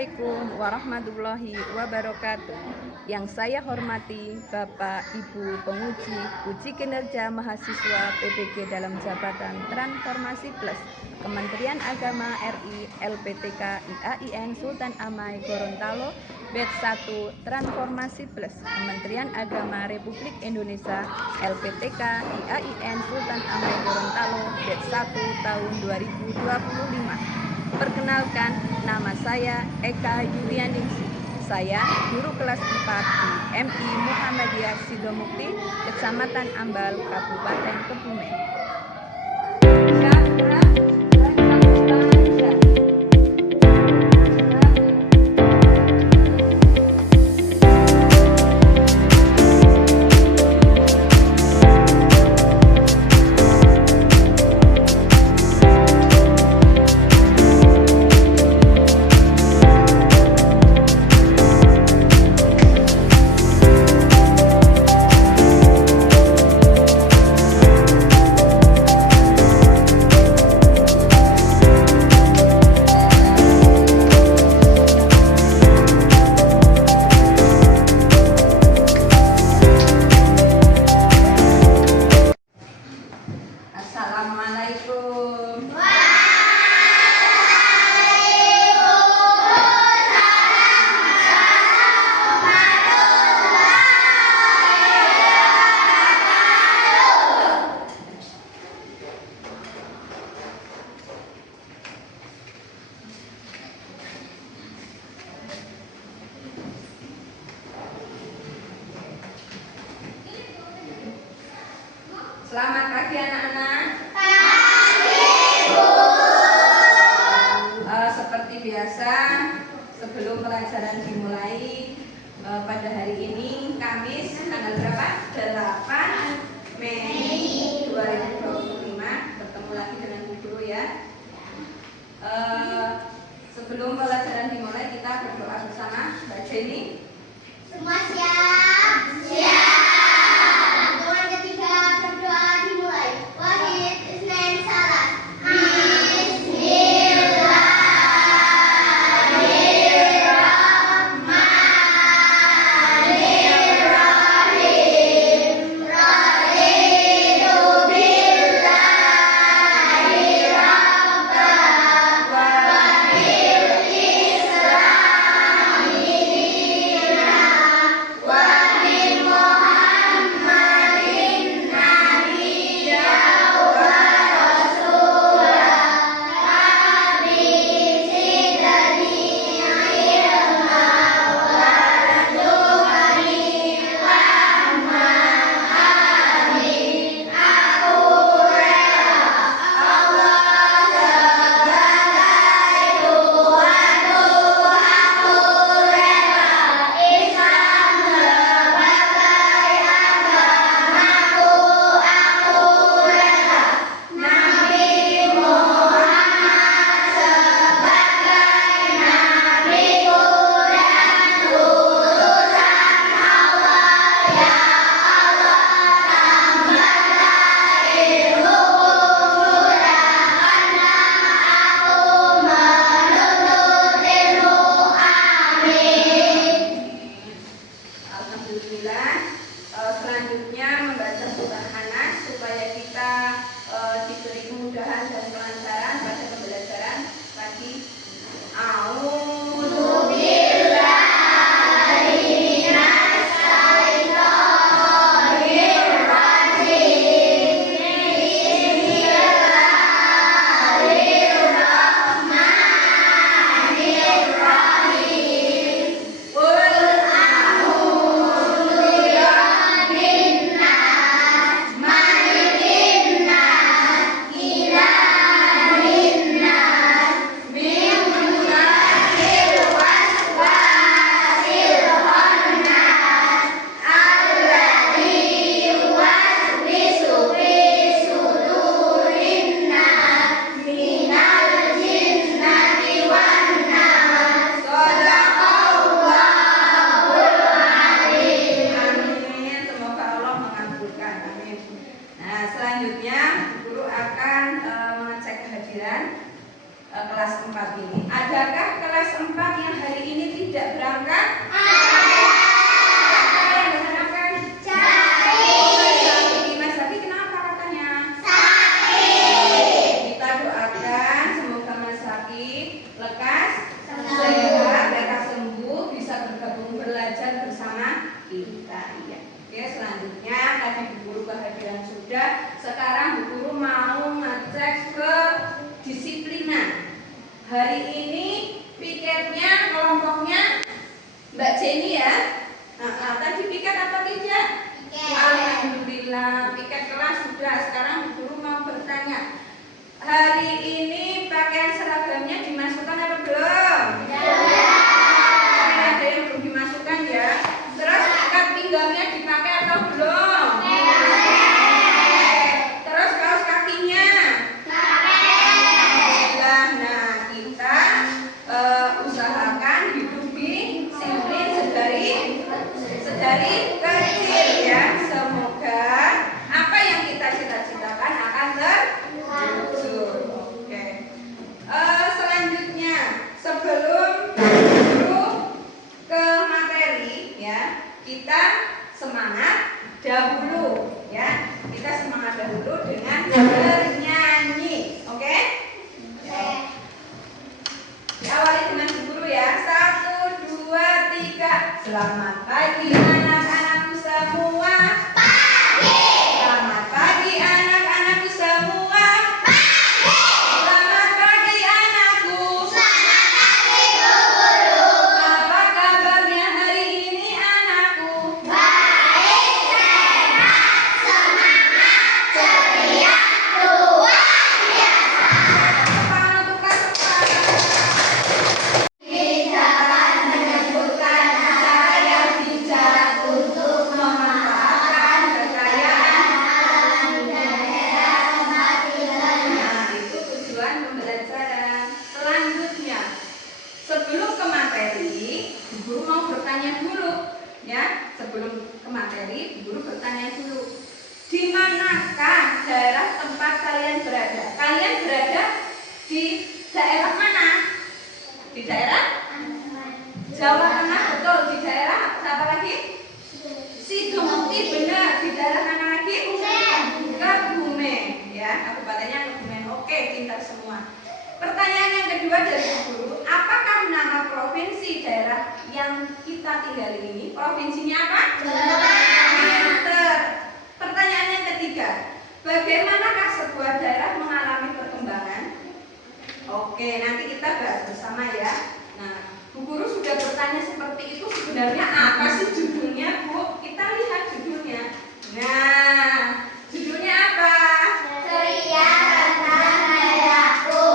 Assalamualaikum warahmatullahi wabarakatuh. Yang saya hormati Bapak Ibu Penguji Uji Kinerja Mahasiswa PPG dalam Jabatan Transformasi Plus Kementerian Agama RI LPTK IAIN Sultan Amai Gorontalo Batch 1 Transformasi Plus Kementerian Agama Republik Indonesia LPTK IAIN Sultan Amai Gorontalo Batch 1 tahun 2025. Perkenalkan, nama saya Eka Yulianingsi. Saya guru kelas 4 di MI Muhammadiyah Sidomukti, Kecamatan Ambal, Kabupaten Kebumen. Assalamualaikum. Selamat pagi anak-anak. Seperti biasa, sebelum pelajaran dimulai pada hari ini Kamis tanggal berapa? 8 Mei 2025. Bertemu lagi dengan Bu Guru ya. Sebelum pelajaran dimulai kita berdoa bersama. Baca ini. Semua siap? Siap. Hitungan ketiga berdoa dimulai. Wahid, Isnin, Salas. Selanjutnya membaca surah Anas supaya kita diberi kemudahan dan kelancaran pada pembelajaran pagi. Selanjutnya guru akan mengecek kehadiran. kelas 4 ini. Adakah kelas 4 yang hari ini tidak berangkat? Siapa yang berangkat? Mas Zafi kenapa katanya? Kita doakan semoga Mas Zafi lekas sehat, lekas sembuh, bisa bergabung belajar bersama kita. Ya. Oke, selanjutnya tadi Bu Guru kehadiran sudah. Sekarang Bu Guru mau ngecek ke disiplinan. Hari ini piketnya kelompoknya Mbak Jenny ya. Tadi piket apa tidak? Alhamdulillah piket kelas sudah. Sekarang Bu Guru mau bertanya. Hari ini pakaian seragamnya dimasukkan apa belum? Ada yang belum dimasukkan ya. Terus ikat pinggangnya dipakai atau belum? Terus kaos kakinya? Nah, kita usahakan hidup disiplin sedari kecil ya. Semoga apa yang kita cita-citakan akan terwujud. Oke. Selanjutnya sebelum guru ke materi ya, kita semangat dahulu ya. Kita semangat dahulu dengan bernyanyi. Oke? Diawali dengan guru ya. 1, 2, 3. Selamat pagi anak-anakku semua. Selamat pagi anak-anakku semua. Selamat pagi anakku. Apa kabarnya hari ini anakku? Kepala tukar kepala. Jangan menyebutkan saya bijak untuk memanfaatkan kekayaan alam di daerah tempat tinggalnya. Nah, itu tujuan pembelajaran. Selanjutnya, sebelum ke materi, Bu Guru mau bertanya dulu, ya. Sebelum ke materi, Bu Guru bertanya dulu. Di manakah daerah tempat kalian berada? Kalian berada di daerah mana? Di daerah Jawa Tengah, betul. Di daerah apa lagi? Sidemukti, benar. Di daerah mana lagi? Kebumen, ya. Kabupatennya Kebumen. Oke, pintar semua. Pertanyaan yang kedua dari Bu Guru, apakah nama provinsi daerah yang kita tinggali ini? Provinsinya apa? Pintar. Pertanyaan yang ketiga, bagaimanakah sebuah daerah mengalami perkembangan? Oke, nanti kita bahas bersama ya. Nah, Bu Guru sudah bertanya seperti itu, sebenarnya apa sih judulnya, Bu? Kita lihat judulnya. Nah, judulnya apa? Ceria tentang daerahku.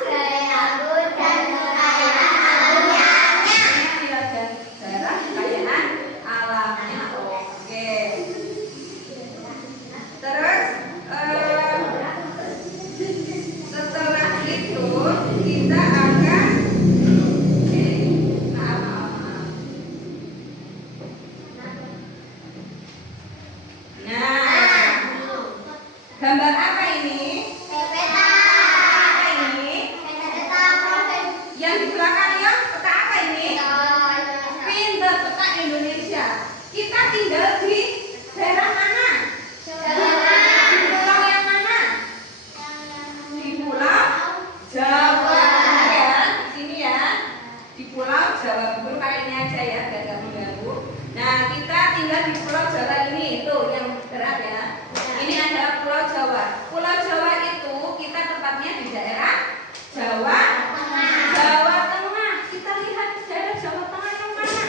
Daerahku dan kekayaan alamnya. Iya, dan daerah kekayaan alamnya. Oke. Terus setelah itu kita akan maaf. Nah, gambar apa ini? Apa ini? Yang di belakang ya, peta apa ini? Pintar, peta Indonesia. Kita tinggal di daerah mana? Di pulau yang mana? Di pulau Jawa ya. Di sini ya. Di pulau Jawa. Guru pakai ini aja ya, biar gak mengganggu. Nah, kita tinggal di pulau Jawa ini. Itu yang berat ya. Ini adalah pulau Jawa. Pulau Jawa itu kita tempatnya di daerah Jawa Tengah. Kita lihat daerah Jawa Tengah yang mana?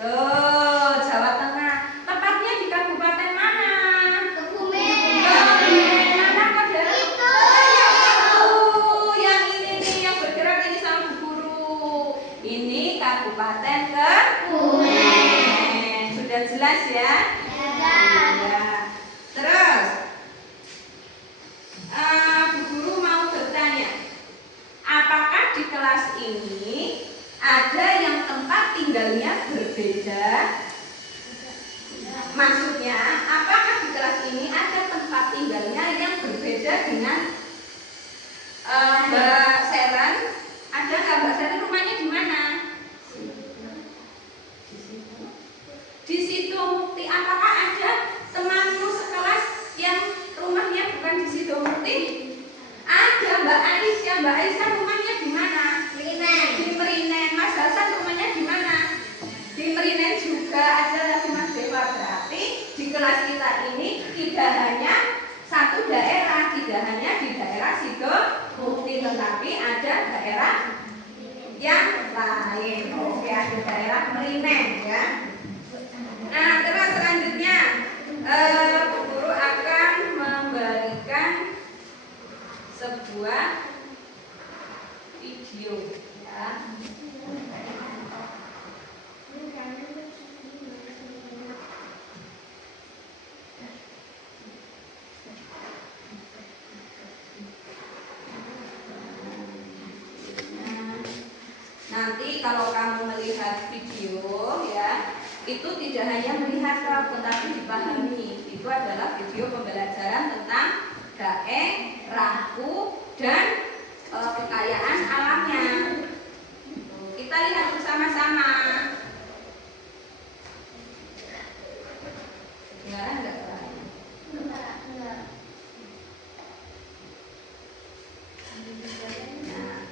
Tuh, Jawa Tengah. Tepatnya di kabupaten mana? Kebumen. Mana kok daerah? Yang ini nih, yang bergerak ini sama Bu Guru. Ini Kabupaten Kebumen. Sudah jelas ya? Ya. Terus, Bu Guru mau bertanya, apakah di kelas ini ada yang tempat tinggalnya berbeda? Maksudnya, apakah di kelas ini ada tempat tinggalnya yang berbeda dengan tetapi ada daerah yang lain. Oke, ada daerah Merineng ya. Nah, terus selanjutnya guru akan memberikan sebuah video ya. Nanti kalau kamu melihat video ya, itu tidak hanya melihat tetapi dipahami. Itu adalah video pembelajaran tentang daerahku dan kekayaan alamnya. Kita lihat bersama-sama. Kedengaran enggak? Nah,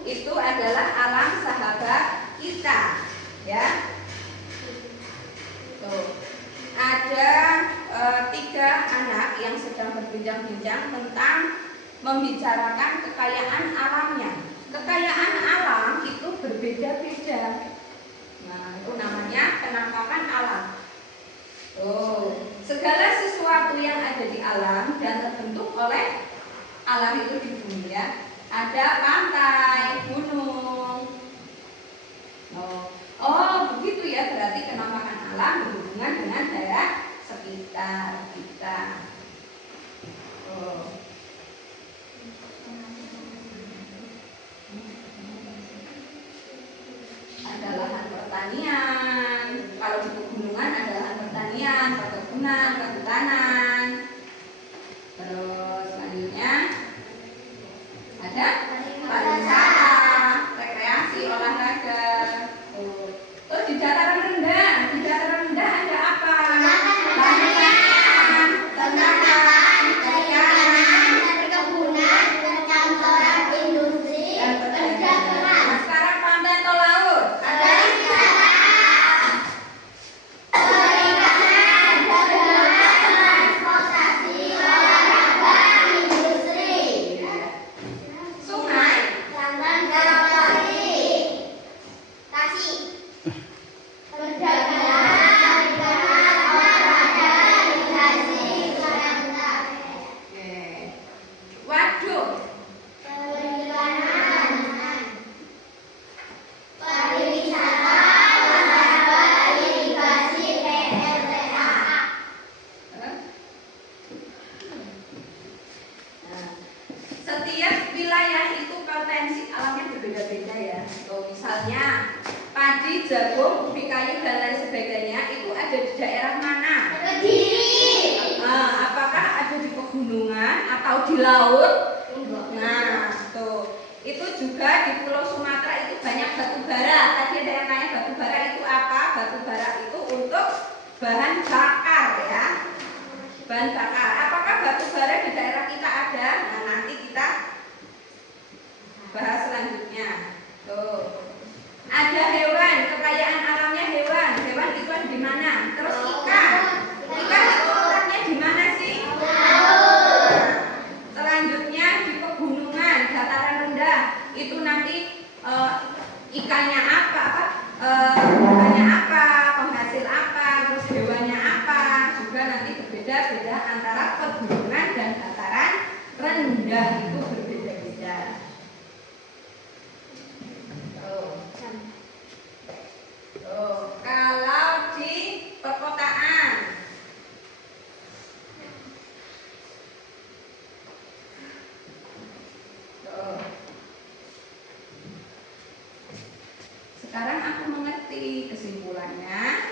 itu adalah alam sahabat kita, ya. Tuh, ada 3 anak yang sedang berbincang-bincang tentang membicarakan kekayaan alamnya. Kekayaan alam itu berbeda-beda. Nah, itu namanya penampakan alam. Tuh, segala sesuatu yang ada di alam dan terbentuk oleh alam itu di bumi ya. Ada pantai, gunung. Oh, begitu ya, berarti penampakan alam berhubungan dengan daerah sekitar kita. Ada lahan pertanian. Kalau di pegunungan ada lahan pertanian, perkebunan, kehutanan. Terus selanjutnya ada pariwisata, rekreasi, olahraga. Terus di dataran rendah ada apa? Bangunan, ternakan, perikanan, perkebunan, perkantoran, industri, dan kerja perdagangan. keras. Nah, sekarang pantai atau laut? Ada Perikanan, perdagangan, transportasi, olahraga, industri. sungai. Transportasi, taksi, perdagangan, olahraga, rekreasi, perkantoran. Oke. Waduk. Perikanan, pariwisata, olahraga, irigasi, PLTA. Nah, setiap wilayah itu potensi alamnya berbeda-beda ya. Misalnya padi, jagung, ubi kayu dan lain sebagainya itu ada di daerah mana? Kediri. Apakah ada di pegunungan atau di laut? Nah, tuh. Itu juga di Pulau Sumatera itu banyak batu bara. Tadi ada yang tanya batu bara itu apa? Batu bara itu untuk bahan bakar ya. Bahan bakar. Apakah batu bara di daerah kita ada? Nah, nanti kita bahas selanjutnya. Tuh. Ada hewan, kekayaan alamnya hewan. Hewan itu ada di mana? Terus ikan. Ikan itu letaknya di mana sih? Nah, selanjutnya di pegunungan, dataran rendah. Itu nanti ikannya apa? Ikannya apa? Penghasil apa? Terus hewannya apa? Juga nanti berbeda-beda antara pegunungan dan dataran rendah itu berbeda-beda. Kalau di perkotaan, sekarang aku mengerti kesimpulannya.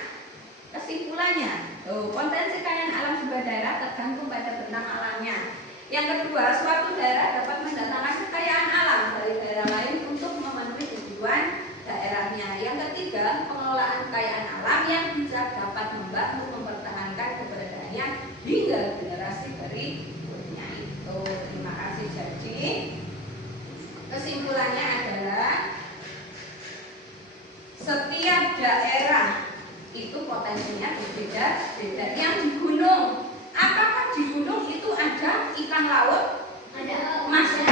Potensi kekayaan alam sebuah daerah tergantung pada bentang alamnya. Yang kedua, suatu daerah dapat mendatangkan kekayaan alam dari daerah lain untuk memenuhi tujuan daerahnya. Yang ketiga, pengelolaan kekayaan alam yang bisa dapat membantu mempertahankan keberadaannya hingga generasi berikutnya itu. Terima kasih. Jadi kesimpulannya adalah setiap daerah itu potensinya berbeda-beda. Yang di gunung, apakah di gunung itu ada ikan laut? Ada. Masih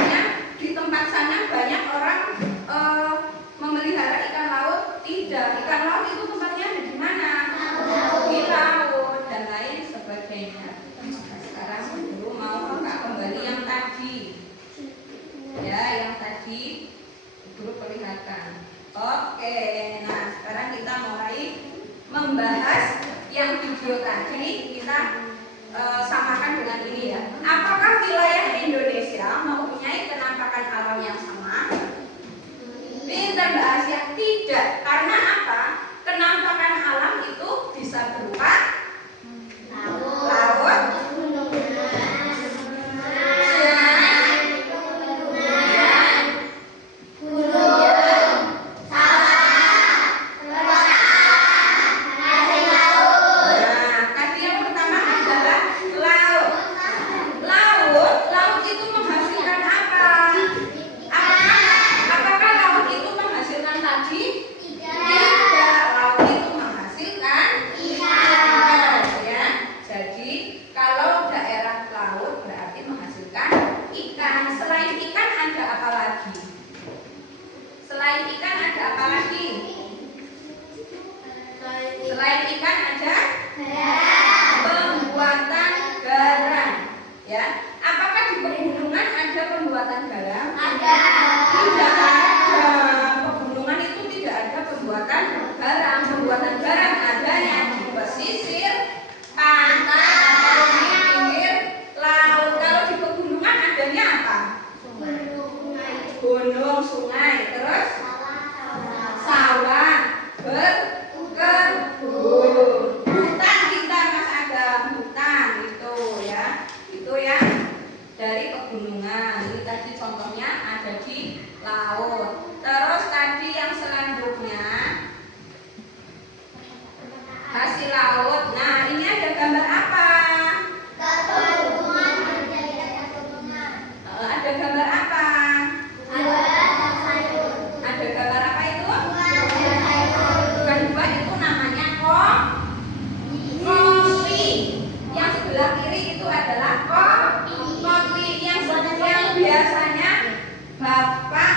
bapak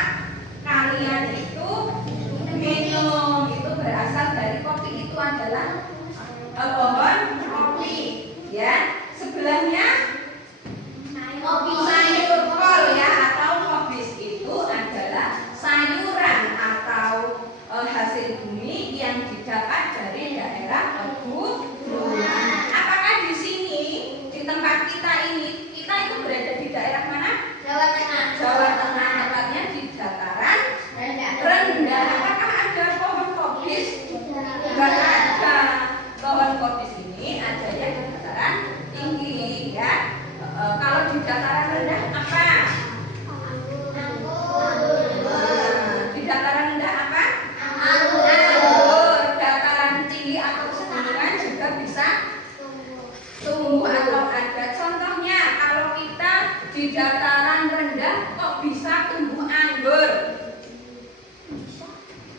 kalian itu minum, itu berasal dari kopi, itu adalah pohon kopi, ya. Sebelahnya sayur kol, ya, atau kobis itu adalah sayuran atau hasil bumi yang didapat dari daerah pegunungan. Apakah di sini, di tempat kita ini, kita itu berada di daerah mana? Jawa Tengah. Jawa Tengah, tepatnya di dataran rendah. Apakah ada pohon kobis? Enggak ada. Pohon kobis ini adanya di dataran tinggi, ya. Kalau di dataran rendah apa? Di dataran rendah apa? Anggur. Dataran tinggi atau pegunungan juga bisa tumbuh atau ada. Contohnya, kalau kita di dataran rendah kok bisa tumbuh anggur?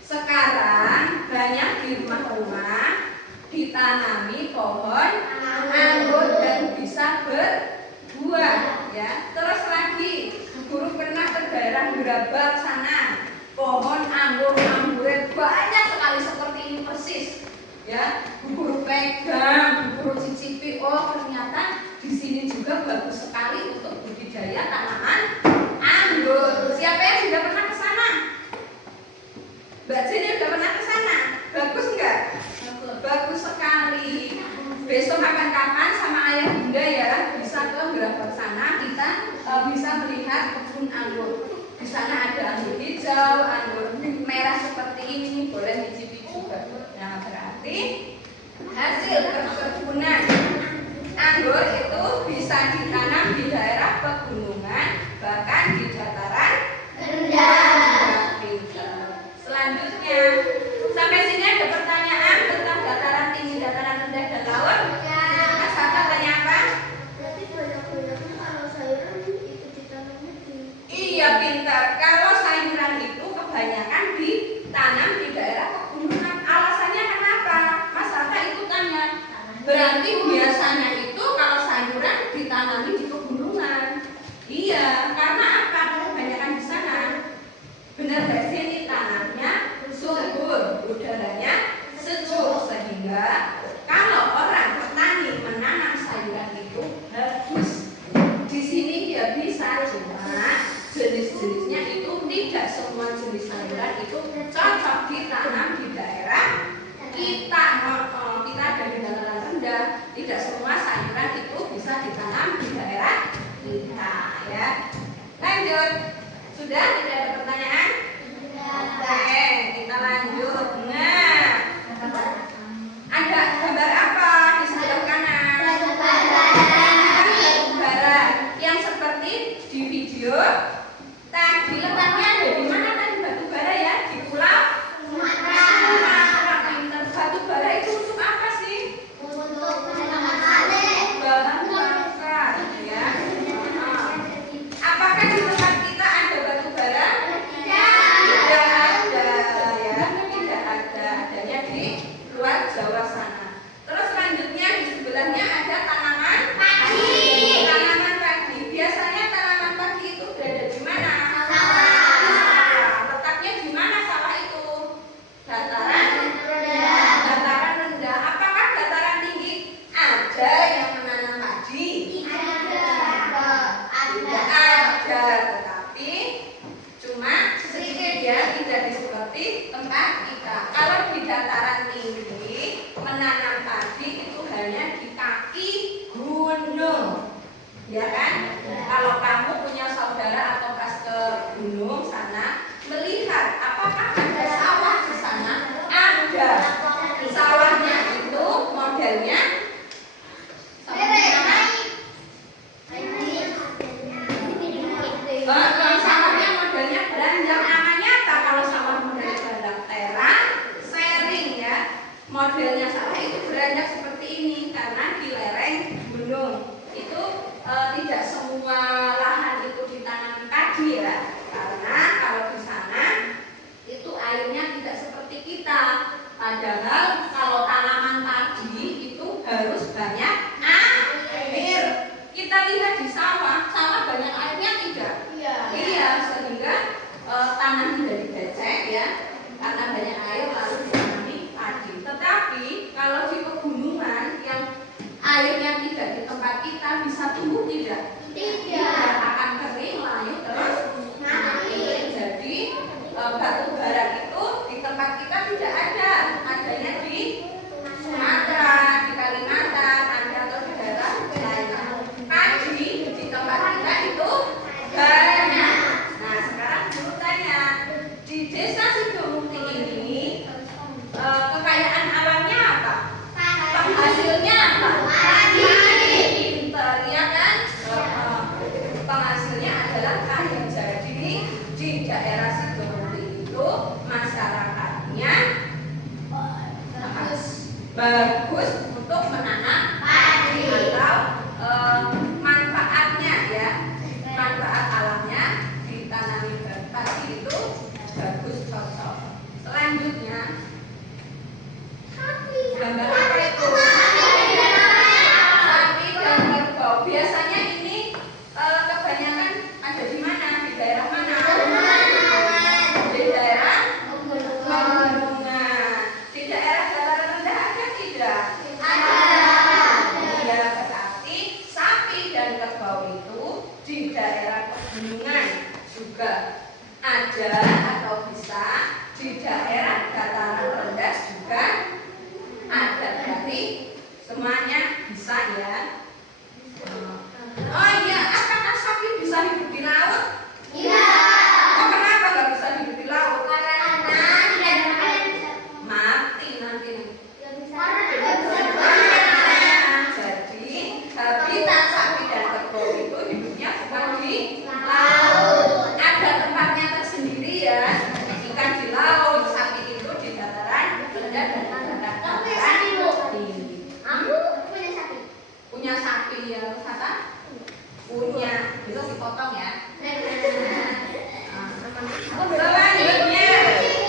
Sekarang banyak di rumah-rumah ditanami pohon anggur dan bisa berbuah, ya. Terus lagi, guru pernah ke daerah Gerabak sana, pohon anggur-anggurnya banyak sekali seperti ini persis, ya. Guru pegang, guru cicipi, oh ternyata di sini juga bagus sekali untuk budidaya tanaman anggur. Siapa yang sudah pernah ke sana? Mbak Jenny udah pernah ke sana? Bagus enggak? Bagus sekali. Besok kapan-kapan sama ayah bunda ya bisa ke Gerabak sana, kita bisa melihat kebun anggur. Di sana ada anggur hijau, anggur merah seperti ini, boleh dicicipi juga. Nah, berarti hasil perkebunan anggur itu bisa ditanam di daerah pegunungan, bahkan di dataran rendah. Selanjutnya, sampai sini ada pertanyaan tentang dataran tinggi, dataran rendah, dan laut? Mas Hatta tanya apa? Berarti banyak-banyaknya kalau sayuran itu ditanamnya di. Iya, pintar. Kalau sayuran itu kebanyakan ditanam di daerah pegunungan. Alasannya kenapa? Mas Hatta itu tanya. Berarti biasanya itu kalau sayuran ditanami di pegunungan. Iya, karena apa? Kebanyakan di sana. Benar nggak sih, ini tanahnya subur, udaranya sejuk, sehingga kalau orang petani menanam sayuran itu bagus. Di sini dia bisa, cuma jenis-jenisnya itu tidak semua jenis sayuran itu cocok ditanam di daerah kita. Kita ada di dataran rendah, tidak semua sayuran itu bisa ditanam di daerah kita, ya. Lanjut. Sudah, tidak ada pertanyaan? Baik, kita lanjut. Nah, ada gambar apa di sebelah kanan? Batu bara yang seperti di video tadi. Letaknya ada di mana tadi batu bara, ya? Di pulau Sumatera. Pintar. Batu bara itu untuk apa sih? Untuk bahan Bahan bakar, ya. Apakah di tempat kita ada batu bara? Tidak ada, ya. Tidak ada. Adanya di luar Jawa sana. Terus selanjutnya di sebelahnya ada tanaman padi. Tanaman padi. Biasanya tanaman padi itu berada di mana? Sawah. Letaknya di mana sawah itu? Dataran rendah. Apakah dataran tinggi ada yang menanam padi? Tidak ada, tetapi cuma sedikit, ya, tidak seperti tempat kita. Kalau di dataran tinggi menanam padi itu hanya di kaki gunung, ya kan? Kalau kamu punya saudara atau pas ke gunung sana melihat apakah ada sawah di sana? Ada. Sawahnya itu modelnya seperti apa? Sawahnya modelnya beranjak. Namanya apa kalau sawah modelnya beranjak? Terasering, ya. Modelnya sawah itu beranjak seperti ini karena di lereng gunung itu tidak semua tempat kita bisa tumbuh tidak? Tidak akan kering, layu, terus mati. Jadi batu bara itu di tempat kita tidak ada, adanya di Sumatera, di Kalimantan, ada atau di daerah lainnya. Padi di tempat kita itu banyak. Nah sekarang dulu tanya, di desa Sidomukti ini kekayaan alamnya apa? Penghasilnya apa? Pinter, ya kan? Penghasilnya adalah kayu. Jadi di daerah Sidomukti itu masyarakatnya bagus untuk menanam padi atau manfaatnya ya, manfaat alamnya ditanami padi itu bagus, cocok. Selanjutnya gambar apa itu? Sapi dan kerbau. Biasanya ini kebanyakan ada di mana? Di daerah mana? Di daerah pegunungan. Di daerah dataran rendah ada tidak? Ya, berarti sapi dan kerbau itu di daerah pegunungan juga ada atau bisa, di daerah dataran rendah juga ada. Berarti semuanya bisa ya. Oh iya, apakah sapi bisa hidup di laut? Iya. Oh, kenapa nggak bisa hidup di laut? Karena tidak ada makanan. Mati nanti. Jadi habitat sapi dan kerbau itu hidupnya bukan di laut. Ada tempatnya tersendiri ya. Ikan di laut, sapi itu di dataran rendah dan dataran tinggi. Punya sapi ya, apa? Punya, besok dipotong ya. Selanjutnya,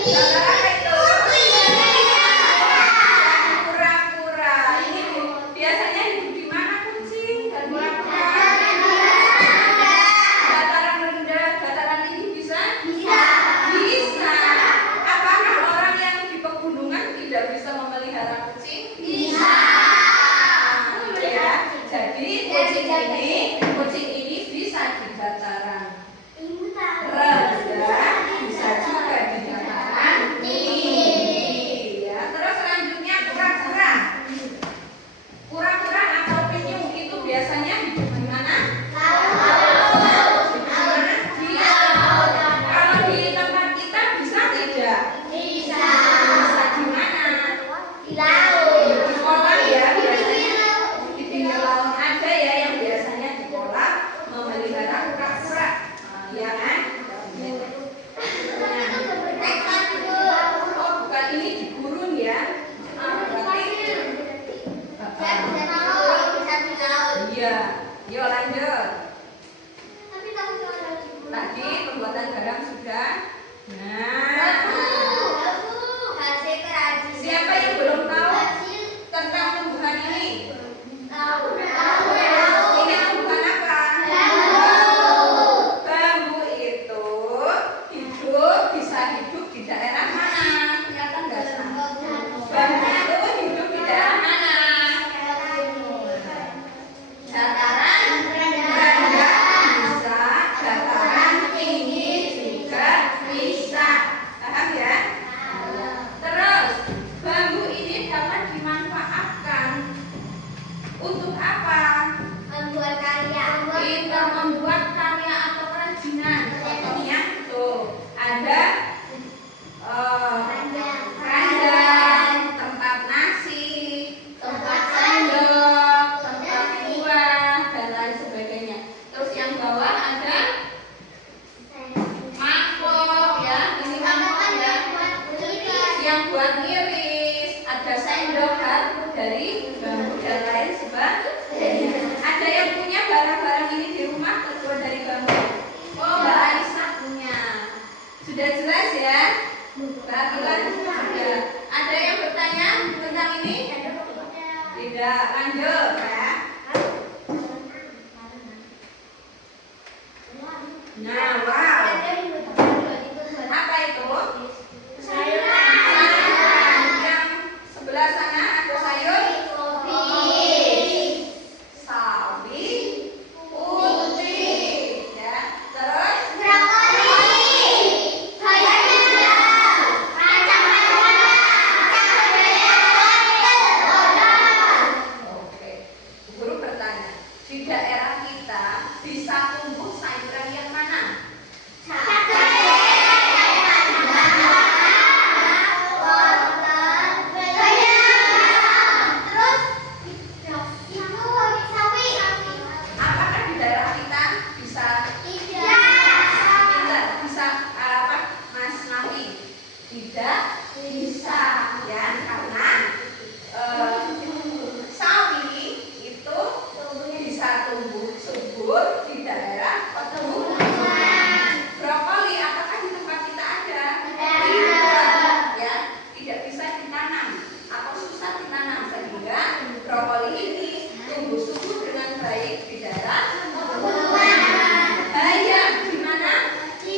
gambar apa itu? Kura-kura. Ini biasanya hidup di mana kucing dan kura-kura? Dataran rendah, dataran tinggi bisa? Bisa. Apakah orang yang di pegunungan tidak bisa memelihara kucing? Bisa. Ya, jadi kucing ini bisa di dataran rendah, bisa juga di dataran tinggi. Ya, terus selanjutnya kura-kura. Kura-kura atau penyu itu biasanya hidup di mana? Di laut. Kalau di tempat kita bisa tidak? Bisa di mana? Di kolam ya, biasanya di pinggir laut ada ya yang biasanya di kolam memelihara kura-kura. Ya kan? Oh, bukan, ini di gurun ya. Berarti iya. Yuk lanjut. Tadi pembuatan garam sudah. Nah, siapa yang belum tahu tentang tumbuhan ini? Ini tumbuhan apa? Bambu itu bisa hidup di daerah mana? Kelihatan nggak sih? Bambu itu hidup di daerah mana? Dataran rendah bisa, dataran tinggi juga bisa. daerah kita bisa tumbuh sayuran yang mana? Apakah di daerah kita bisa? Tidak bisa apa, Mas Nafi? Tidak bisa ya, karena sawi itu bisa tumbuh subur di daerah pegunungan. Brokoli apakah di tempat kita ada? Tidak ya, tidak bisa ditanam atau susah ditanam, sehingga brokoli ini tumbuh subur dengan baik di daerah pegunungan. Bayam di mana? Di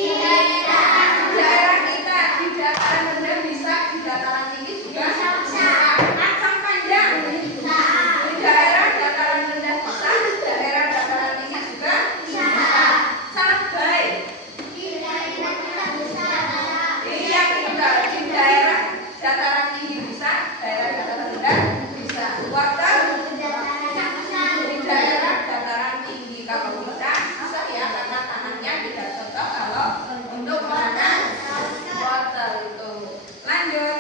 daerah kita, di dataran rendah bisa, di dataran tinggi juga bisa. Kacang panjang di daerah dataran rendah bisa, di daerah dataran tinggi juga bisa. Cabai iya betul, di daerah dataran tinggi bisa, daerah dataran rendah bisa. Wortel di daerah dataran tinggi, kalau bisa susah ya, karena tanahnya tidak cocok kalau untuk menanam wortel itu. Lanjut.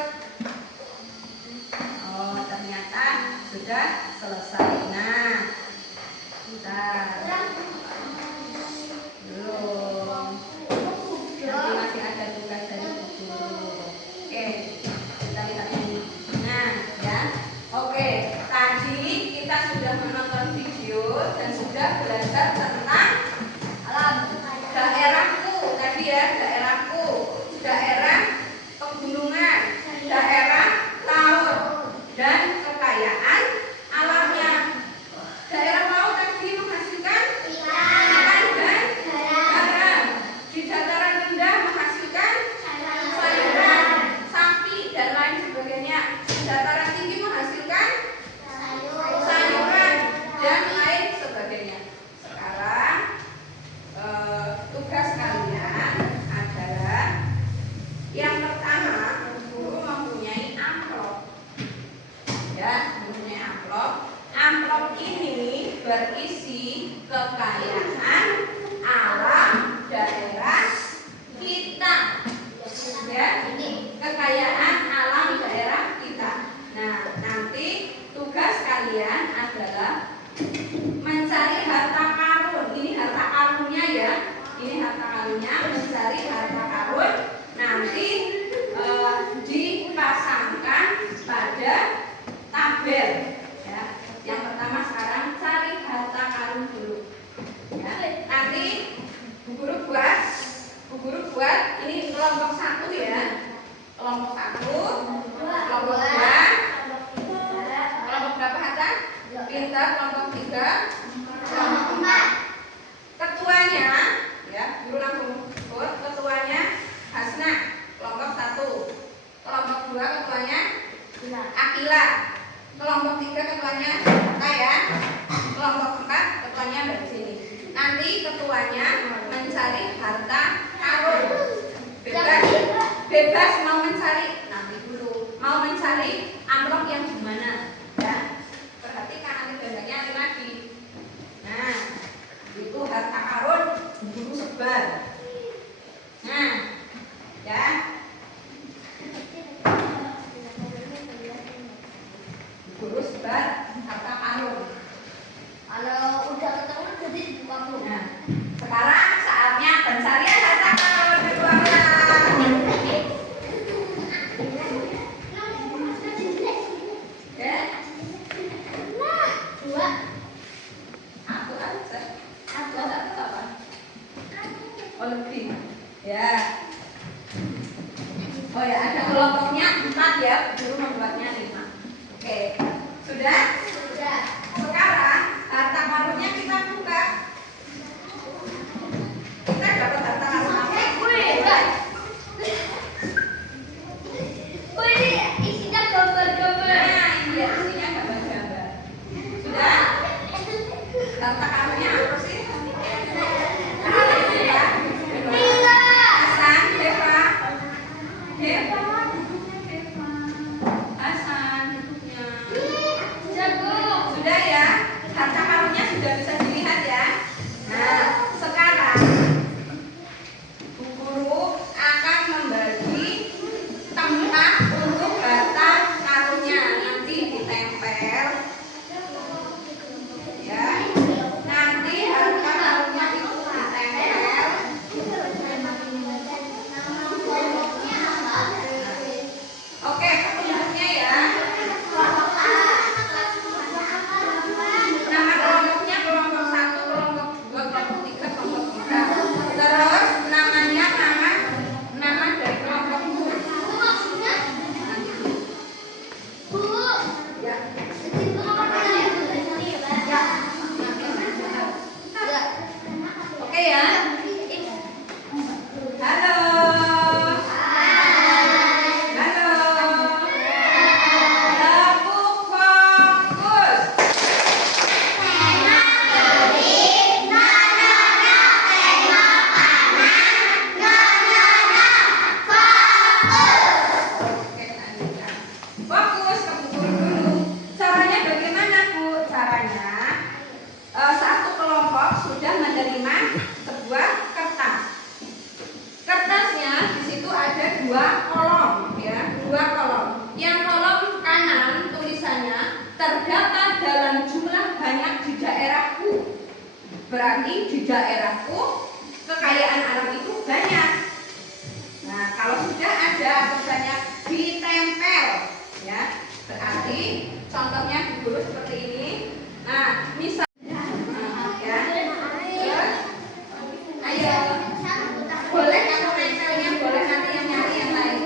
Oh, ternyata sudah selesai. Nah, bentar. Belum. Nanti masih ada tugas dari Bu Guru. Oke, kita lihat ini. Nah, ya. Oke, tadi kita sudah menonton video dan sudah belajar tentang daerahku tadi ya, daerahku, daerah pegunungan, daerah laut, dan kekayaan alamnya. Daerah laut tadi menghasilkan ikan dan garam. Di dataran rendah menghasilkan sayuran, sapi, dan lain sebagainya. Di dataran tinggi menghasilkan sayuran dan lain sebagainya. Sekarang tugas kalian adalah yang pertama, guru mempunyai amplop. Ya, mempunyai amplop. Amplop ini berisi kekayaan alam daerah kita. Ya, kekayaan alam daerah kita. Nah, nanti tugas kalian adalah mencari harta karun. Ini harta karunnya ya. Ini harta karunnya, mencari harta karun. Nanti dipasangkan pada tabel. Ya. Yang pertama sekarang cari harta karun dulu. Ya. Nanti Bu Guru buat ini kelompok 1 ya. Kelompok 1, kelompok 2, kelompok berapa Hatta? Pintar, kelompok 3, kelompok 4. Ketuanya ya, Guru langsung sebut ketuanya Hasna, kelompok 1. Kelompok 2 ketuanya Akila. Kelompok 3 ketuanya saya. Kelompok 4 ketuanya Mbak sini. Nanti ketuanya mencari harta karun. Bebas mau mencari, nanti dulu mau mencari amplop yang gimana ya. Perhatikan nanti gambarnya lagi. Nah, itu harta karun Guru sebar. Nah, ya. Guru sebar harta karun. Kalau udah ketemu jadi buka dulu. Nah, sekarang saatnya pencarian harta karun berkeluarga. Ya, Dua. aku aja. Aku apa? Oh lebih. Ya. Oh ya, ada kelompoknya 4 ya. Guru membuatnya 5. Oke. Sudah? Sudah. Sekarang harta karunnya kita buka. Kita dapat harta karun apa? Ini isinya gambar-gambar. Nah, ini ya isinya gambar-gambar. Sudah? Harta karunnya apa sih? Hasan, Deva. Hasan, duduknya. Jago. Sudah ya? Harta karunnya sudah bisa dilihat berarti di daerahku kekayaan alam itu banyak. Nah, kalau sudah ada atau banyak ditempel, ya, berarti contohnya di guru seperti ini. Nah, misal, ya, ayo, boleh kamu nempelnya, boleh nanti yang nyari yang lain.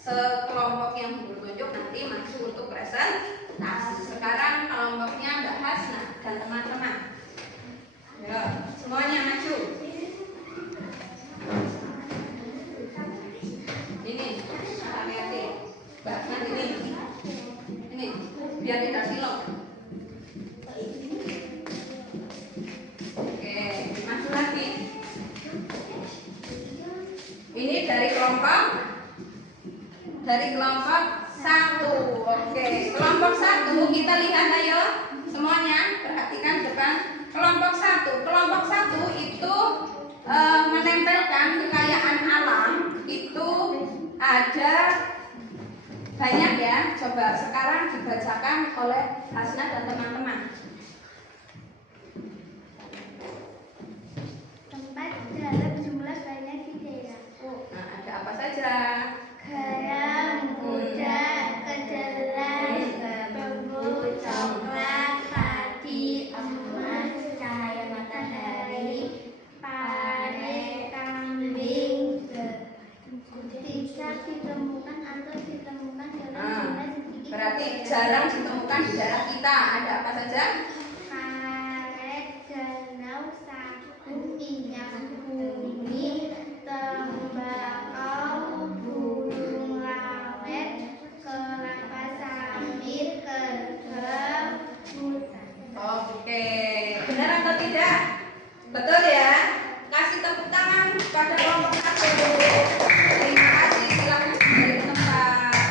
Sekelompok yang guru tunjuk nanti maju untuk presentasi. Sekarang kelompoknya Mbak Hasna dan teman-teman. Ya, semuanya maju. Ini, hati-hati. Mbak Hasna ini, biar tidak silap. Oke, maju lagi. Ini dari kelompok 1. Oke, kelompok 1 kita lihat ayo semuanya, perhatikan depan. Kelompok 1 itu menempelkan kekayaan alam itu ada banyak ya. Coba sekarang dibacakan oleh Hasna dan teman-teman. Tempat dalam jumlah banyak di daerahku. Nah, ada apa saja? Garam, muda, kedelai, bambu, coklat, padi, emas, cahaya matahari, pare, kambing, bisa ditemukan atau ditemukan dalam jumlah sedikit. Berarti jarang ditemukan di daerah kita. Ada apa saja? Karet, danau, sagu, minyak bumi, tembakau, burung lawet, kelapa sawit, kedelai, hutan. Oke, benar atau tidak? Betul ya? Kasih tepuk tangan pada kelompok 1. Terima kasih, silakan kembali ke tempat.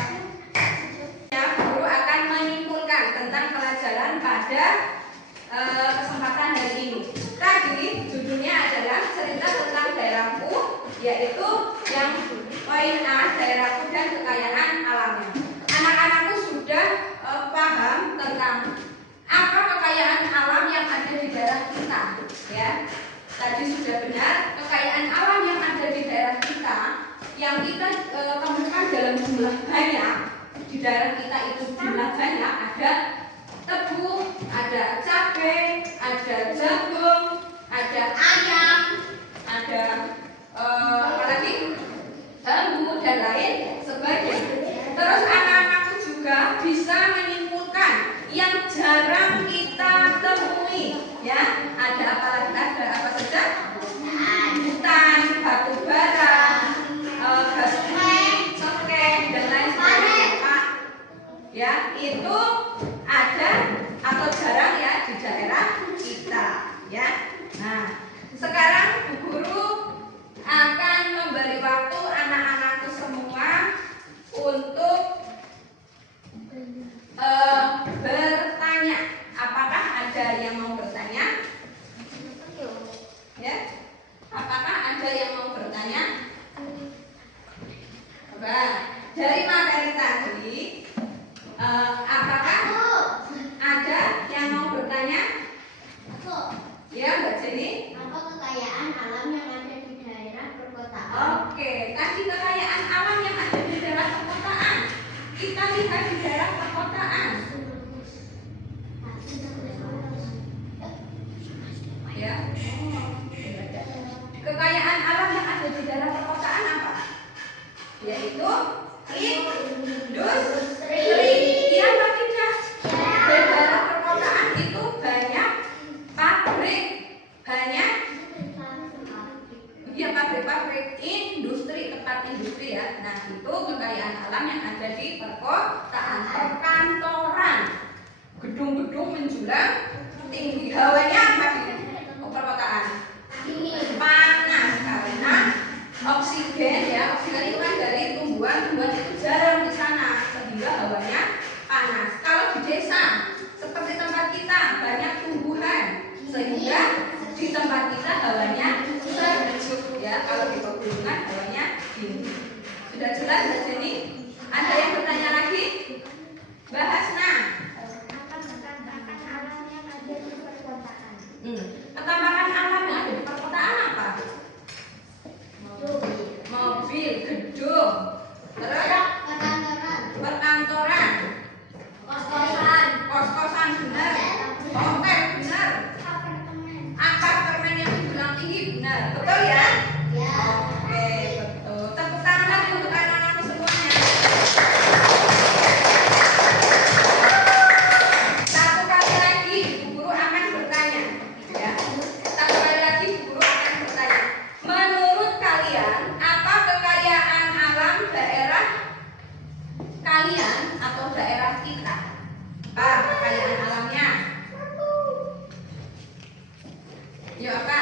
Ya, guru akan menyimpulkan tentang pelajaran pada kesempatan hari ini. Tadi judulnya adalah cerita tentang daerahku, yaitu yang poin A, daerahku dan kekayaan alamnya. Anak-anakku sudah paham tentang apa kekayaan alam yang ada di daerah kita, ya. Tadi sudah benar, kekayaan alam yang ada di daerah kita yang kita temukan dalam jumlah banyak. Di daerah kita itu jumlah banyak, ada tebu, ada cabai, ada jagung, ada ayam, ada apa lagi? Bambu dan lain sebagainya. Terus anak-anakku juga bisa menyimpulkan yang jarang kita temui, ya. Ada apa lagi? Ada apa saja? Hutan, batu bara, gas bumi, cengkeh dan lain sebagainya. Ya, itu ada atau jarang ya di daerah kita, ya. Nah, sekarang Bu Guru akan memberi waktu anak-anakku semua untuk bertanya. Apakah ada yang mau bertanya? Ya, apakah ada yang mau bertanya? Coba dari materi tadi, apakah ada yang mau bertanya? Ya, Mbak Jenny. Apa kekayaan alam yang ada di daerah perkotaan? Oke, tadi kekayaan alam yang ada di daerah perkotaan. Kita lihat di daerah perkotaan. Ya. Kekayaan alam yang ada di daerah perkotaan apa? Yaitu industri. Iya apa tidak? Di daerah perkotaan itu banyak pabrik, banyak ya pabrik-pabrik, industri, tempat industri ya. Nah, itu kekayaan alam yang ada di perkotaan. Perkantoran, gedung-gedung menjulang tinggi. Hawanya apa di perkotaan? oksigen ya. Oksigen itu kan dari tumbuhan itu jarang di sana sehingga hawanya panas. Kalau di desa seperti tempat kita banyak tumbuhan sehingga di tempat kita hawanya sejuk ya. Kalau di pegunungan hawanya dingin. Sudah jelas Mbak Jenny? Ada yang bertanya lagi? Mbak Hasna. Ketampakan alam yang ada di perkotaan apa? Mobil, gedung, terus perkantoran, kos-kosan benar, hotel benar, apartemen yang dibilang tinggi benar, betul ya? Oke, betul. Tepuk tangan lagi untuk anak-anakku semuanya. Satu kali lagi Bu Guru akan bertanya, ya. Satu kali lagi Bu Guru akan bertanya. Menurut kalian, apa kekayaan alam daerah kalian atau daerah kita? Apa kekayaan alamnya? Yuk apa?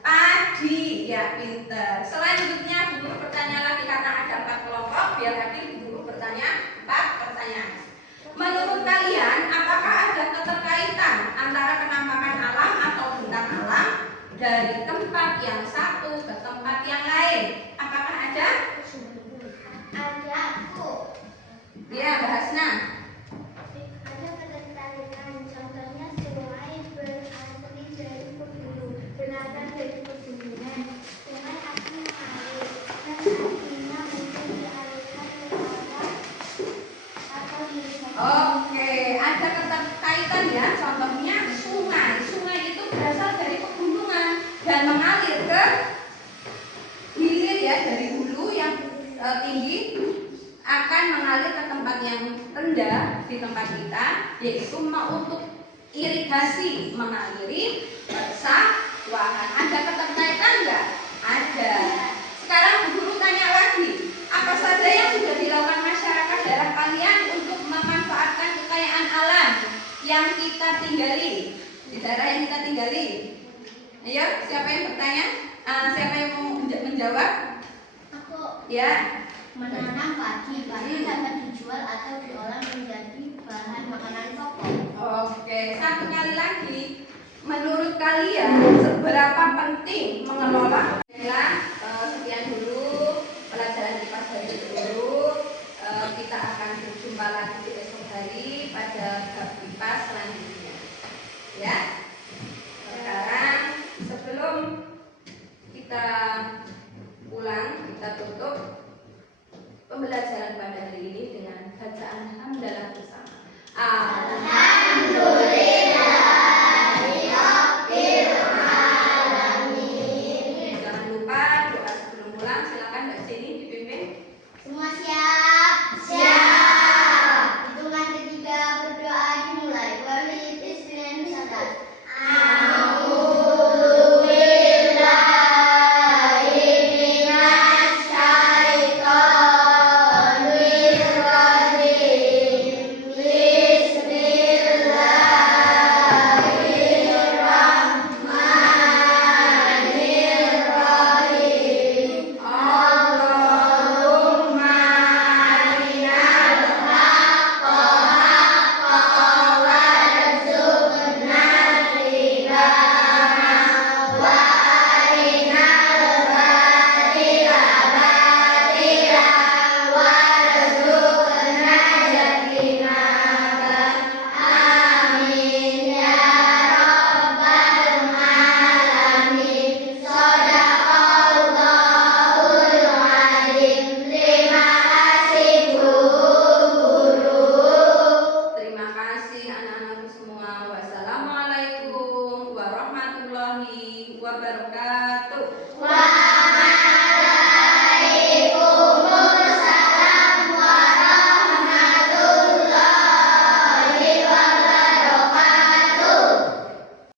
Padi, ya pinter. Selanjutnya Bu Guru bertanya lagi karena ada 4 kelompok, biar tadi Bu Guru bertanya 4 pertanyaan. Menurut kalian, apakah ada keterkaitan antara penampakan alam atau bentang alam dari tempat yang satu ke tempat yang lain? Apakah ada? Ya, Mbak Hasna. Contohnya sungai berasal dari pegunungan, berasal dari pegunungan. Sungai akan mengalir dan akhirnya mungkin dialirkan ke bawah atau di Oke, ada keterkaitan ya. Contohnya sungai. Sungai itu berasal dari pegunungan dan mengalir ke hilir ya, dari hulu yang tinggi akan mengalir ke tempat yang rendah di tempat kita, yaitu untuk irigasi, mengaliri sawah. Ada keterkaitan enggak? Ada. Sekarang Bu Guru tanya lagi, apa saja yang sudah dilakukan masyarakat daerah kalian untuk memanfaatkan kekayaan alam yang kita tinggali di daerah yang kita tinggali? Ayo, siapa yang bertanya? Siapa yang mau menjawab? Ya. menanam padi dapat dijual atau diolah menjadi bahan makanan pokok. Oke, satu kali lagi. Menurut kalian seberapa penting mengelola? Sekian dulu pelajaran IPA dari dulu. Kita akan berjumpa lagi di esok hari pada bab IPA selanjutnya. Ya. Sekarang sebelum kita pulang, kita tutup pembelajaran pada hari ini dengan bacaan hamdalah bersama. Alhamdulillahirobbilalamin. Jangan lupa doa sebelum pulang. Silakan Mbak Jenny dipimpin. Semua siap? Siap. Hitungan ketiga berdoa dimulai. Walid Islam Sadat. Wassalamualaikum warahmatullahi wabarakatuh.